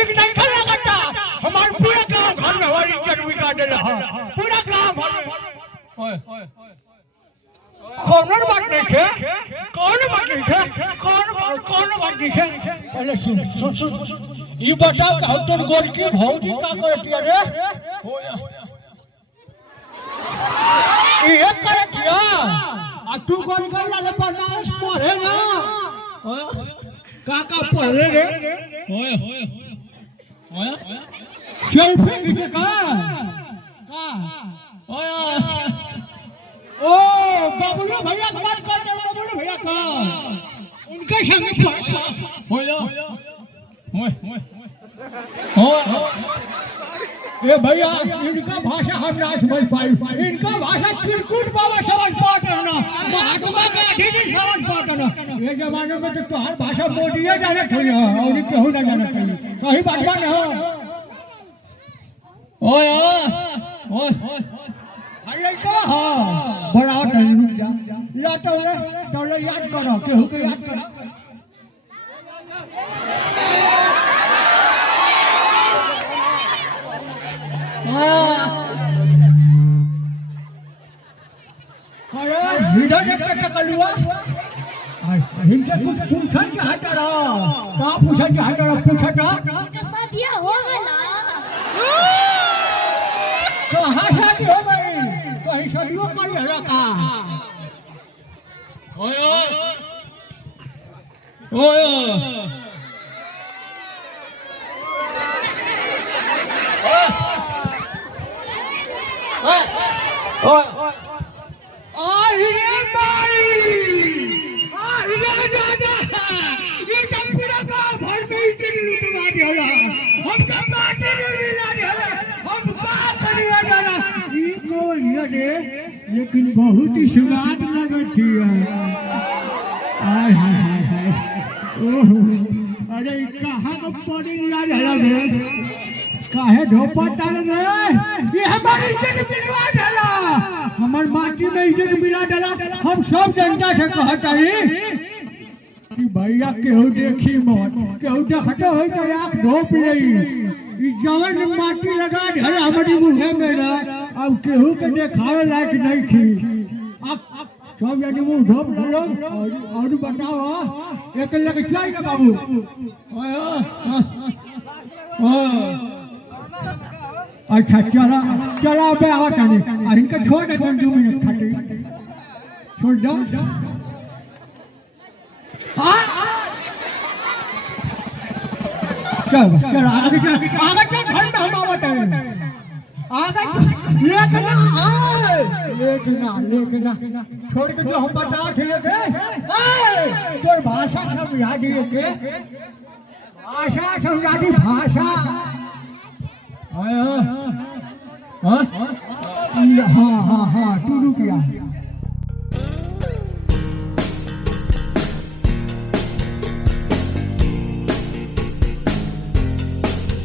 ठीक नहीं खेला करता हमारे पूरा गांव घर में हमारी इज्जत बिगाड़ दे रहा पूरा गांव घर में कौन बात नहीं है कौन बात नहीं है कौन बात नहीं है पहले सुन ये बताओ कि हम तो गोर की भौजी का करती है रे ये करती है आ तू गोर का वाले पर पढ़े ना काका पढ़े रे ओए सेल्फी खींचे का ओ बाबूला भैया की बात करते हो बाबूला भैया का उनके संग ये भैया इनका भाषा हम ना समझ पाई इनका भाषा चिरकुट बाबा समझ पाते ना महात्मा गांधी जी समझ पाते ना ये जमाने में तो हर भाषा मोदी जाना चाहिए और केहू ना जाना चाहिए सही बात बा ना ओए अरे का हां बड़ा टाइम रुक जा ला तो याद करो केहू के याद करो हिंसे कुछ पूछा के हटा रहा का पूछा के हटा रहा पूछा का उनका शादी हो गया कहाँ शादी हो गई कहीं शादियों कर रहा का लेकिन बहुत ही स्वाद लगत अरे कहाँ का पानी याद है काहे ढोपा डाल गए ये हमारी इज्जत मिलवा डाला हमार माटी में इज्जत मिला डाला हम सब जनता से कहता है कि भैया केहू देखी मत केहू देखते हो तो आँख ढोप नहीं जवन माटी लगा ढल हमारी मुँहे में ना अब केहू के देखावे लायक नहीं थी अब सब यानी मुँह ढोप डालो और बताओ एक लगे चाहिए बाबू अच्छा चला चला बे आवा ताने इनका छोड़ दे 2 मिनट खाते छोड़ दो चल आगे चल घर में हम आवत है आगे लेकिन छोड़ के जो हम बता थे तोर भाषा सब याद के भाषा सब याद भाषा हाँ 2 रुपया